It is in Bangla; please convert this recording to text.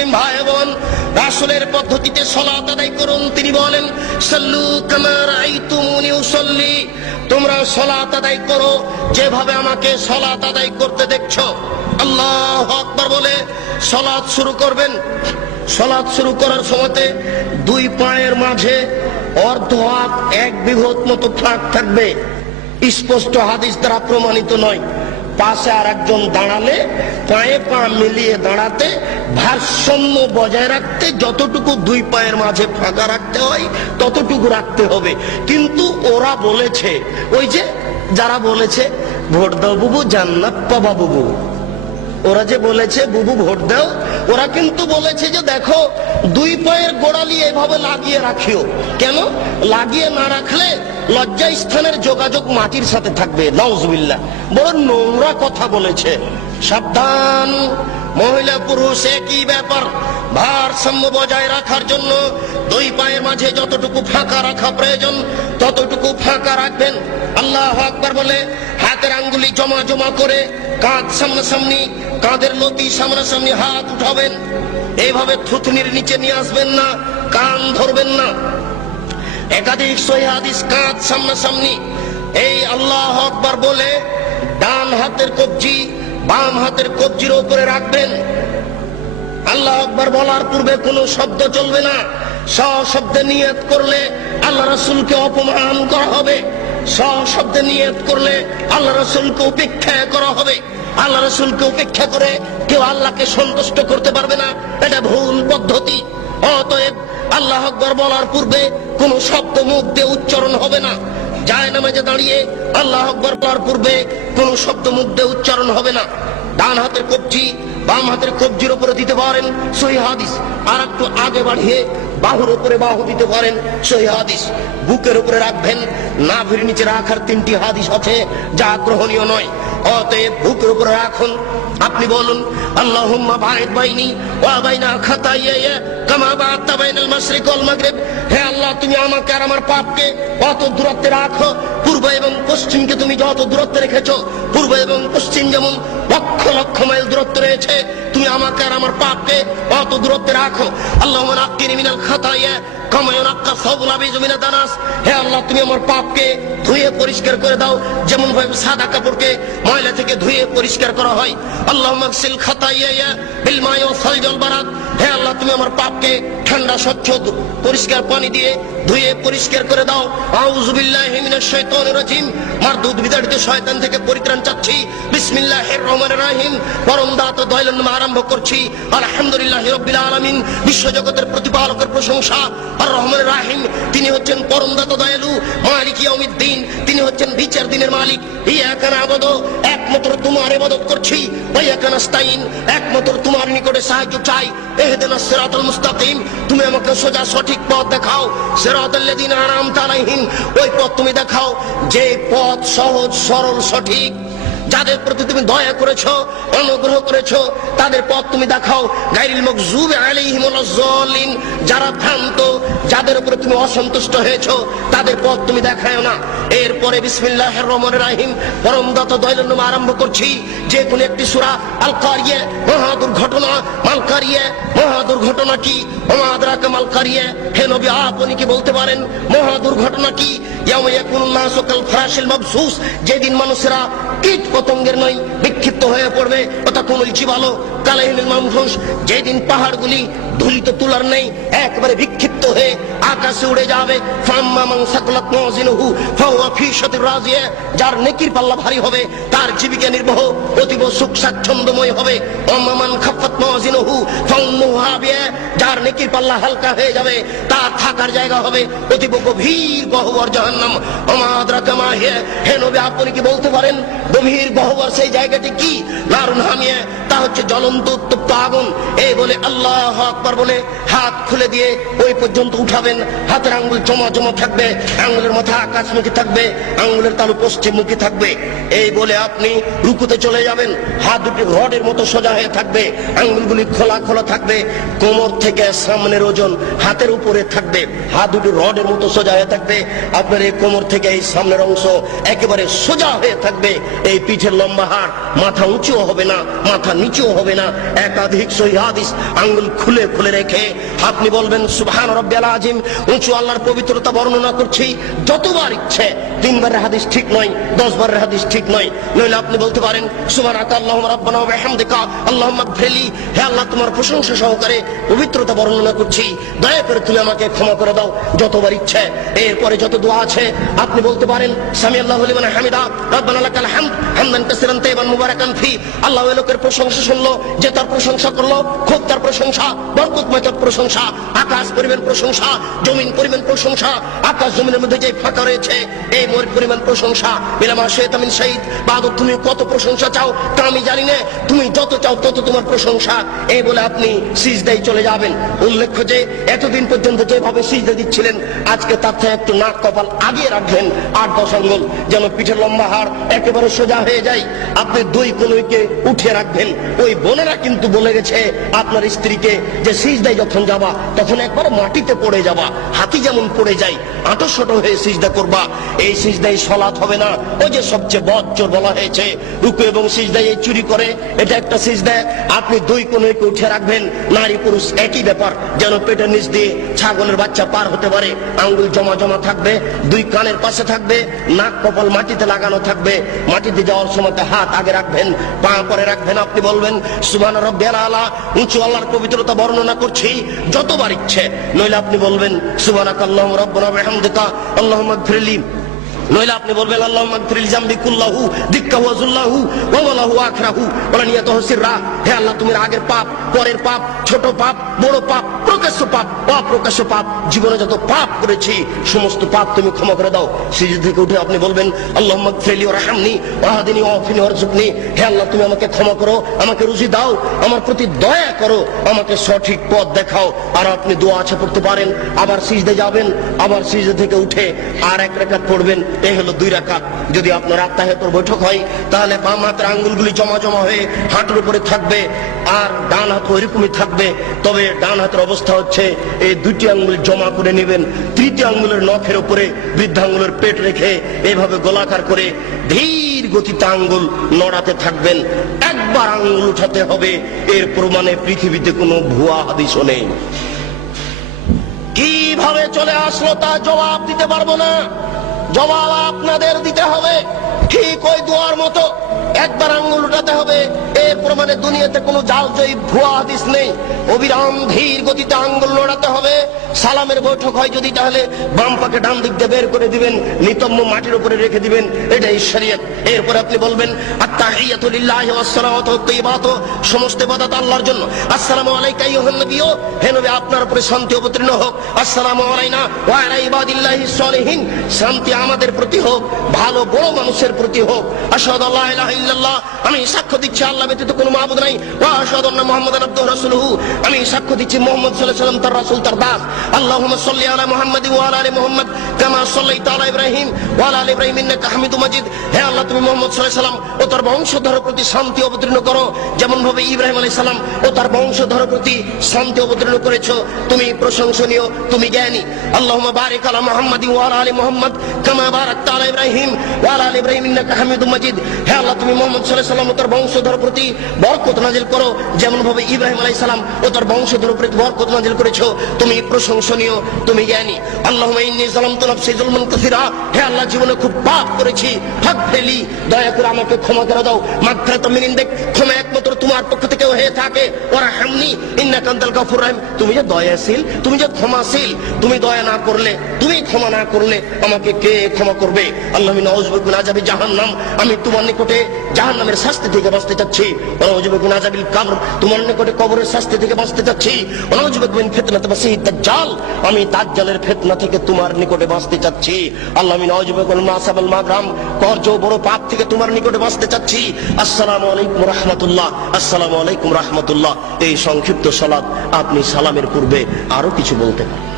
মুসলিম ভাই বোন, রাসূলের পদ্ধতিতে সালাত আদায় করুন। তিনি বলেন, সাল্লু কামা রাআইতুমুনি উসাল্লি, তোমরা সালাত আদায় করো যেভাবে আমাকে সালাত আদায় করতে দেখছো। আল্লাহু আকবার বলে সালাত শুরু করবেন। সালাত শুরু করার সময়তে দুই পায়ের মাঝে অর্ধ হাত এক বিঘত মতো ফাঁক থাকবে। স্পষ্ট হাদিস দ্বারা প্রমাণিত নয়। পাশে আর একজন দাঁড়ালে পায়ে পা মিলিয়ে দাঁড়াতে, ভারসাম্য বজায় রাখতে যতটুকু দুই পায়ের মাঝে ফাঁকা রাখতে হয় ততটুকু রাখতে হবে। কিন্তু ওরা বলেছে, ওই যে যারা বলেছে ভোট দাও বুবু জান্নাত পাবা বুবু, ওরা যে বলেছে বুবু ভোট দাও, ওরা কিন্তু বলেছে যে দেখো দুই পায়ের গোড়ালি এভাবে লাগিয়ে রাখিও। কেন লাগিয়ে না রাখলে লজ্জা স্থানের যোগাযোগ মাটির সাথে থাকবে। নাউজুবিল্লাহ, বড় নোংরা কথা বলেছে। সাবধান, মহিলা পুরুষ একই ব্যাপার। ভারসাম্য বজায় রাখার জন্য দুই পায়ের মাঝে যতটুকু ফাঁকা রাখা প্রয়োজন ততটুকু ফাঁকা রাখবেন। আল্লাহু আকবার বলে হাতের আঙ্গুলি জমা জমা করে কাঁধ সামনাসামনি, কাঁধের লতি সামনাসামনি হাত উঠাবেন। এইভাবে থুতনির নিচে নিয়ে আসবেন না, কান ধরবেন না। একাধিক সহিহ হাদিস কাঁধ সামনাসামনি। এই আল্লাহু আকবার বলে ডান হাতের কবজি বাম হাতের কবজির উপরে রাখবেন। আল্লাহু আকবার বলার পূর্বে কোনো শব্দ চলবে না। সশব্দে নিয়ত করলে আল্লাহ রাসূলকে অপমান করা হবে। সশব্দে নিয়ত করলে আল্লাহ রাসূলকে উপেক্ষা করা হবে। আল্লাহ রাসূলকে উপেক্ষা করে কেউ আল্লাহকে সন্তুষ্ট করতে পারবে না, এটা ভুল পদ্ধতি। অতএব আল্লাহু আকবার বলার পূর্বে কোনো শব্দ মুখ দিয়ে উচ্চারণ হবে না। জায়নামাজে দাঁড়িয়ে আল্লাহু আকবার বলার পূর্বে কোনো শব্দ মুখ দিয়ে উচ্চারণ হবে না। ডান হাতের কবজি বাম হাতের কবজির উপরে দিতে পারেন, সহিহ হাদিস। আর একটু আগে বাড়িয়ে বাহুর উপরে বাহু দিতে পারেন, সহিহ হাদিস। বুকের উপরে রাখবেন, নাভির নিচে রাখার 3টি হাদিস আছে যা গ্রহণীয় নয়। অতএব বুকের উপরে রাখুন। আপনি বলুন, আল্লাহুম্মা বা'id বাইনি ওয়া বাইনা খাতায়ায়া কামা বা'adta বাইনাল মাশরিক ওয়াল মাগরিব। হে আল্লাহ, তুমি আমাকে আর আমার পাপকে অত দূরত্বে রাখো, পূর্ব এবং পশ্চিমকে তুমি যত দূরত্বে রেখেছো, পূর্ব এবং পশ্চিম যেমন লক্ষ লক্ষ মাইল দূরত্ব রয়েছে, তুমি আমাকে আর আমার পাপকে অত দূরত্বে রাখো। আল্লাহুম্মা নাক্কিনি মিনাল খাতায়া কামা ইউনাক্কা সাওবুল আবিজ মিনাদ দানাস। হে আল্লাহ, তুমি আমার পাপকে ধুয়ে পরিষ্কার করে দাও যেমন ভাবে সাদা কাপড়কে ময়লা থেকে ধুয়ে পরিষ্কার করা হয়। আল্লাহুম্মা আগসিল খাতায়ায়া বিল মাই ওয়াস সালজি ওয়াল বারাদ। হে আল্লাহ, তুমি আমার পাপকে ঠান্ডা স্বচ্ছ পরিষ্কার পানি দিয়ে ধুয়ে পরিষ্কার করে দাও। আউযু বিল্লাহি মিনাশ শাইতানির রাজিম। মারদুদ বিতাড়িত শয়তান থেকে পরিত্রাণ চাচ্ছি। বিসমিল্লাহির রহমানির রহিম। পরম দাতা দয়ালুর নামে আরম্ভ করছি। আলহামদুলিল্লাহি রাব্বিল আলামিন। বিশ্বজগতের প্রতিপালকের প্রশংসা। আর রহমানির রহিম, তিনি হচ্ছেন পরম দাতা দয়ালু। মালিক ইয়াউমিদ্দিন, তিনি হচ্ছেন বিচার দিনের মালিক। ইয়াকা না'বুদু, একমাত্র তোমার ইবাদত করছি। ওয়া ইয়াকা নাস্তাইন, একমাত্র তোমার নিকটে সাহায্য চাই। ইহদিনাস সিরাতাল মুস্তাকিম, তুমি আমাকে সোজা সঠিক পথ দেখাও। সিরাতাল্লাযিনা আন'আমতা আলাইহিম, ওই পথ তুমি দেখাও যে পথ সহজ সরল সঠিক। যাদের প্রতি তুমি দয়া করেছো, অনুগ্রহ করেছো, তাদের পথ তুমি দেখাও। গায়রিল মাগযুবি আলাইহিম ওয়ালাজ যালিন, যারা ভ্রান্ত, যাদের উপরে তুমি অসন্তুষ্ট হয়েছো, তাদের পথ তুমি দেখাও না। এরপরে বিসমিল্লাহির রহমানির রহিম, পরম দাতা দয়ালুর নামে আরম্ভ করছি। যে কোন একটি সূরা, আল কারিয়া, মহা দুর্ঘটনা, মাল কারিয়া, মহা দুর্ঘটনা কি? ওমা আদরাকা মাল কারিয়া। হে নবী, আপনি কি বলতে পারেন মহা দুর্ঘটনা কি? ইয়াউমা ইয়াকুনুন নাসু কাল ফারাশিল মাবসুস, যেদিন মানুষেরা কীট পতঙ্গের নয় বিক্ষিপ্ত হয়ে পড়বে। ওয়াতাকুনুল জিবালু কালাইহিল মানফুস, যেদিন পাহাড়গুলি ধুলিত তুলার নেই একবারে বিক্ষিপ্ত হয়ে আকাশে উড়ে যাবে। ফাম্মা মান সাকুলাত মাওয়াজিনুহু ফাহুয়া ফি শাতির রাজিয়া, যার নেকির পাল্লা ভারী হবে তার জীবিকা নির্বাহ অতীব সুখ স্বাচ্ছন্দ্যময় হবে। ওয়াম্মা মান খাফফাত মাওয়াজিনুহু ফাউম্মুহু হাবিয়া, যার নেকির পাল্লা হালকা হয়ে যাবে তার থাকার জায়গা হবে অতীব গভীর গহ্বর জাহান্নাম। ওমা আদরাকা মা হিয়া, হে নবী, আপনি কি বলতে পারেন গভীর গহ্বর সেই জায়গাটি কি? নারুন হামিয়া, তা হচ্ছে জ্বলন্ত উত্তপ্ত আগুন। এই বলে আল্লাহু আকবার বলে হাত খুলে দিয়ে ওই পর্যন্ত উঠাবেন। হাতের আঙ্গুল জমা জমা থাকবে, আঙ্গুলের মাথা আকাশমুখী থাকবে, আঙ্গুলের তালু পশ্চিমমুখী থাকবে। এই বলে আপনি রুকুতে চলে যাবেন। হাত দুটি রডের মতো সোজা হয়ে থাকবে, আঙ্গুলগুলি খোলা খোলা থাকবে। কোমর থেকে সামনের ওজন হাতের উপরে থাকবে, হাত দুটি রডের মতো সোজা হয়ে থাকবে। আপনার এই কোমর থেকে এই সামনের অংশ একেবারে সোজা হয়ে থাকবে। এই পিঠের লম্বা হাড়, মাথা উঁচুও হবে না, মাথা নিচুও হবে না। না। একাধিক সহিহ হাদিস আঙ্গুল খুলে খুলে রেখে আপনি বলবেন সুবহান রাব্বিয়াল আযীম, উঁচু আল্লাহর পবিত্রতা বর্ণনা করছি। যতবার ইচ্ছে, 3 বারের হাদিস ঠিক নয়, 10 বারের হাদিস ঠিক নয়। নইলে আপনি বলতে পারেন সুবহানাকা আল্লাহুম্মা রাব্বানা ওয়া বিহামদিকা আল্লাহুম্মা ইগফিরলি, হে আল্লাহ তোমার প্রশংসা সহকারে পবিত্রতা বর্ণনা করছি, দয়া করে তুমি আমাকে ক্ষমা করে দাও। যতবার ইচ্ছে। এরপরে যত দোয়া আছে আপনি বলতে পারেন সামিআল্লাহু লিমান হামিদা রাব্বানা লাকাল হামদ হামদান কাসীরান তাইয়িবান মুবারাকান ফি। আল্লাহ ওই লোকের প্রশংসা শুনলো যে তার প্রশংসা করলো, খুব তার প্রশংসা, বরকতময় তার প্রশংসা। আকাশ পরিমাণ প্রশংসা, জমিন পরিমাণ প্রশংসা, আকাশ জমিনের মধ্যে যে ফাঁকা রয়েছে এই পরিমাণ প্রশংসা। বিলামা শাইতামিন শাহীদ, বাদক তুমি কত প্রশংসা চাও তা আমি জানি না, তুমি যত চাও তত তোমার প্রশংসা। এই বলে আপনি সিজদায় চলে যাবেন। উল্লেখ্য যে এতদিন পর্যন্ত যেভাবে সিজদা দিচ্ছিলেন, আজকে তার থেকে একটু নাক কপাল আগিয়ে রাখবেন 8-10 আঙ্গুল, যেন পিঠের লম্বা হাড় একেবারে সোজা হয়ে যায়। আপনি 2 কনুইকে উঠিয়ে রাখবেন। ওই বোনেরা কিন্তু বলে গেছে আপনার স্ত্রীকে যে সিজদায় যখন যাবা তখন একবার মাটিতে পড়ে যাবা, হাতি যেমন পড়ে যায় আঁটো হয়ে সিজদা করবা। এই সিজদায় সালাত হবে না। ওই যে সবচেয়ে বজ্জর বলা হয়েছে রুকু এবং সিজদায় চুরি করে, এটা একটা সিজদা। আপনি 2 কনুইকে উঠে রাখবেন। নারী পুরুষ একই ব্যাপার, যেন পেটের নিচ দিয়ে ছাগলের বাচ্চা পার হতে পারে। আঙ্গুল জমা জমা থাকবে, 2 কানের পাশে থাকবে, নাক কপাল মাটিতে লাগানো থাকবে। মাটিতে যাওয়ার সময় হাত আগে রাখবেন, পা পরে রাখবেন। আপনি বলবেন সুবহান রাব্বিয়াল আলা, উঁচু আল্লাহর পবিত্রতা বর্ণনা করছি যতবার ইচ্ছে। নইলে আপনি বলবেন সুবহানাকা আল্লাহুম্মা রাব্বানা ওয়া বিহামদিকা আল্লাহুম্মা ইগফিরলি। নইলে আপনি বলবেন আল্লাহুম্মা ইগফিরলি জামবি কুল্লাহু দিক্কাহু ওয়া যুল্লাহু ওয়া ওয়ালাহু আখরাহু ওয়া নিয়াতুহু সিররা। হে আল্লাহ তুমি আগের পাপ, পরের পাপ, ছোট পাপ, বড় পাপ, প্রকাশ্য পাপ, অপ্রকাশ্য পাপ, জীবনে যত পাপ করেছি সমস্ত পাপ তুমি ক্ষমা করে দাও। সিজদা থেকে উঠে আপনি বলবেন আল্লাহুম্মা ইগফিরলি ওয়ারহামনি ওয়াহদিনি ওয়াফিনি ওয়ারযুকনি। হে আল্লাহ তুমি আমাকে ক্ষমা করো, আমাকে রুজি দাও, আমার প্রতি দয়া করো, আমাকে সঠিক পথ দেখাও। আর আপনি দোয়া আছে পড়তে পারেন। আবার সিজদা যাবেন, আবার সিজদা থেকে উঠে আর 1 রাকাত পড়বেন। এই হলো 2 রাকাত। যদি আপনার আত্তাহিয়াতুর বৈঠক হয় তাহলে বাম হাতের আঙ্গুলগুলি জমা জমা হয়ে হাঁটুর উপরে থাকবে, আর ডান হাত ওইরকমই থাকবে। তবে ডান হাতের অবস্থা হচ্ছে এই 2টি আঙ্গুল জমা করে নেবেন, 3টি আঙ্গুলের নখের উপরে বৃদ্ধাঙ্গুলের পেট রেখে এইভাবে গোলাকার করে ধীর গতিতে আঙ্গুল নড়াতে থাকবেন। একবার আঙ্গুল উঠাতে হবে। এর প্রমাণে পৃথিবীতে কোনো ভুয়া হাদিসও নেই। কিভাবে চলে আসলো তা জবাব দিতে পারবো না, জবাব আপনাদের দিতে হবে। ঠিক ওই দোয়ার মতো একবার আঙ্গুল উঠাতে হবে। এর প্রমাণে দুনিয়াতে কোনো জালজয়ী ভুয়া হাদিস নেই। অবিরাম ধীর গতিতে আঙ্গুল নড়াতে হবে। সালামের বৈঠক হয় যদি তাহলে বাম পাকে ডান দিক দিয়ে বের করে দিবেন, নিতম্ব মাটির উপরে রেখে দিবেন, এটাই শরীয়ত। এরপর আপনি বলবেন আত্তাহিয়াতু লিল্লাহি ওয়াস সালাওয়াতু তাইয়্যিবাতু, সমস্ত ইবাদত আল্লাহর জন্য। আসসালামু আলাইকা আইয়ুহান নবিয়্যু, হে নবী আপনার উপরে শান্তি অবতীর্ণ হোক। আসসালামু আলাইনা ওয়া আলা ইবাদিল্লাহিস সালিহিন, শান্তি আমাদের প্রতি হোক, ভালো বড় মানুষের প্রতি হোক। আশহাদু আল্লা ইলাহা ইল্লাল্লাহ, আমি সাক্ষ্য দিচ্ছি আল্লাহ ব্যতীত কোনো মাবুদ নাই। ওয়া আশহাদু আন্না মুহাম্মাদান আবদুহু ওয়া রাসূলুহু, আমি সাক্ষ্য দিচ্ছি মুহাম্মদ সাল্লাল্লাহু আলাইহি ওয়াসাল্লাম তার রাসূল তার দাস। আল্লাহুম্মা সাল্লি আলা মুহাম্মাদ ওয়া আলা আলি মুহাম্মাদ কামা সাল্লাইতা আলা ইব্রাহিম ওয়া আলা আলি ইব্রাহিম ইন্নাকা হামিদুম মাজিদ। হে আল্লাহ তুমি মুহাম্মদ সাল্লাল্লাহু আলাইহি ওয়াসাল্লাম ও তার বংশধরের প্রতি শান্তি অবতীর্ণ করো, যেমন ভাবে ইব্রাহিম আলাইহিস সালাম ও তার বংশধরের প্রতি শান্তি অবতীর্ণ করেছো। তুমি প্রশংসনীয়, তুমি জ্ঞানী। আল্লাহুম্মা বারিক আলা মুহাম্মাদ ওয়া আলা আলি মুহাম্মাদ কামা বারাকতা আলা ইব্রাহিম ওয়া আলা আলি ইব্রাহিম ইন্নাকা হামিদুম মাজিদ। হে আল্লাহ তুমি মুহাম্মদ সাল্লাল্লাহু আলাইহি ওয়াসাল্লাম ও তার বংশধরের প্রতি বরকত নাজিল করো, যেমন ভাবে ইব্রাহিম আলাইহিস সালাম ও তার বংশধরের প্রতি বরকত নাজিল করেছো। তুমি প্রশংসনীয়, তুমি জ্ঞানী। আল্লাহুম্মা ইন্নী যালামতু নাফসি যুলমান কাসীরা, হে আল্লাহ জীবনে খুব পাপ করেছি, ফাগফিরলি, দয়া করে আমাকে ক্ষমা করে দাও। মাগফিরাতাম মিন ইনদিক, ক্ষমা একমাত্র তোমার পক্ষ থেকে হয়ে থাকে। ওয়ারহামনি ইন্নাকা আনতাল গাফুরুর রহিম, তুমি যে দয়াশীল, তুমি যে ক্ষমাশীল, তুমি দয়া না করলে, তুমি ক্ষমা না করলে আমাকে কে ক্ষমা করবে? আল্লাহুম্মা নাউযু বিকা মিন আযাবি জাহান্নাম, আমি তোমার নিকটে জাহান্নামের শাস্তি থেকে বাঁচতে চাচ্ছি। ওয়া নাউযু বিকা মিন আযাবিল কবর, তোমার নিকটে কবরের শাস্তি থেকে বাঁচতে চাচ্ছি। ওয়া নাউযু বিকা মিন ফিতনাতিল মাসীহিদ দাজ্জাল, আমি দাজ্জালের ফিতনা থেকে তোমার নিকটে বাঁচতে চাচ্ছি। আল্লাহুম্মা নাউযু বিকা মিন মাসাবাল মাগরাম, কর্জ বড় পাপ থেকে তোমার নিকটে বাঁচতে চাচ্ছি। আসসালামু আলাইকুম রাহমাতুল্লাহ, আসসালামু আলাইকুম রাহমাতুল্লাহ। এই সংক্ষিপ্ত সালাত আপনি সালামের পূর্বে আরো কিছু বলতে পারেন।